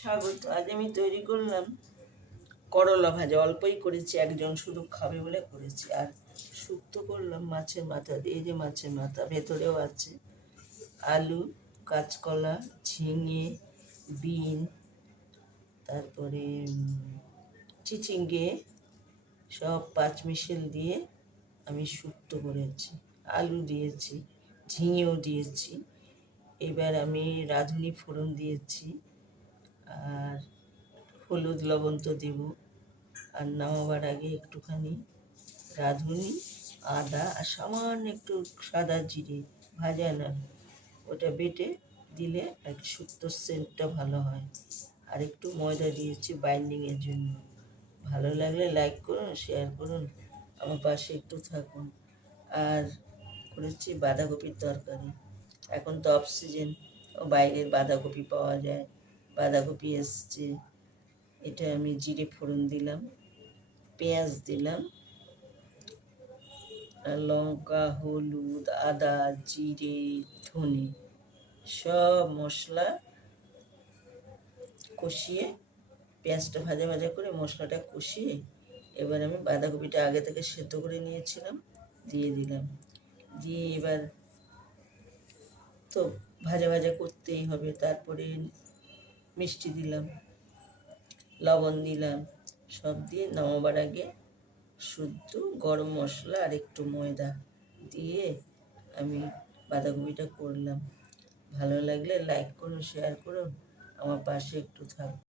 স্বাগত। আজ আমি তৈরি করলাম করলা ভাজা। অল্পই করেছি, একজন শুধু খাবে বলে করেছি। আর শুক্তো করলাম মাছের মাথা দিয়ে। এই যে মাছের মাথা, ভেতরেও আছে আলু, কাঁচকলা, ঝিঙে, বিন, তারপরে চিচিঙ্গে, সব পাঁচমিশাল দিয়ে আমি শুক্তো করেছি। আলু দিয়েছি, ঝিঙেও দিয়েছি। এবার আমি রাঁধুনি ফোড়ন দিয়েছি, আর হলুদ লবণ তো দেব। আর নামাবার আগে একটুখানি রাঁধুনি, আদা আর সামান্য একটু সাদা জিরে, ভাজা না, ওটা বেটে দিলে আর কি শুক্তোর সেন্টটা ভালো হয়। আর একটু ময়দা দিয়েছি বাইন্ডিংয়ের জন্য। ভালো লাগলে লাইক করুন, শেয়ার করুন, আমার পাশে একটু থাকুন। আর করেছি বাঁধাকপির তরকারি। এখন তো অফ সিজন, বাইরের বাঁধাকপি পাওয়া যায়। বাঁধাকপি এসছে, এটা আমি জিরে ফোড়ন দিলাম, পেঁয়াজ দিলাম, লঙ্কা, হলুদ, আদা, জিরে, ধনে, সব মশলা কষিয়ে, পেঁয়াজটা ভাজা ভাজা করে মশলাটা কষিয়ে এবার আমি বাঁধাকপিটা আগে থেকে সেদ্ধ করে নিয়েছিলাম দিয়ে দিলাম। দিয়ে এবার তো ভাজা ভাজা করতেই হবে। তারপরে মিষ্টি দিলাম, লবণ দিলাম, সব দিয়ে নামাবার আগে শুদ্ধ গরম মশলা আর একটু ময়দা দিয়ে আমি বাঁধাকপিটা করলাম। ভালো লাগলে লাইক করুন, শেয়ার করুন, আমার পাশে একটু থাকুন।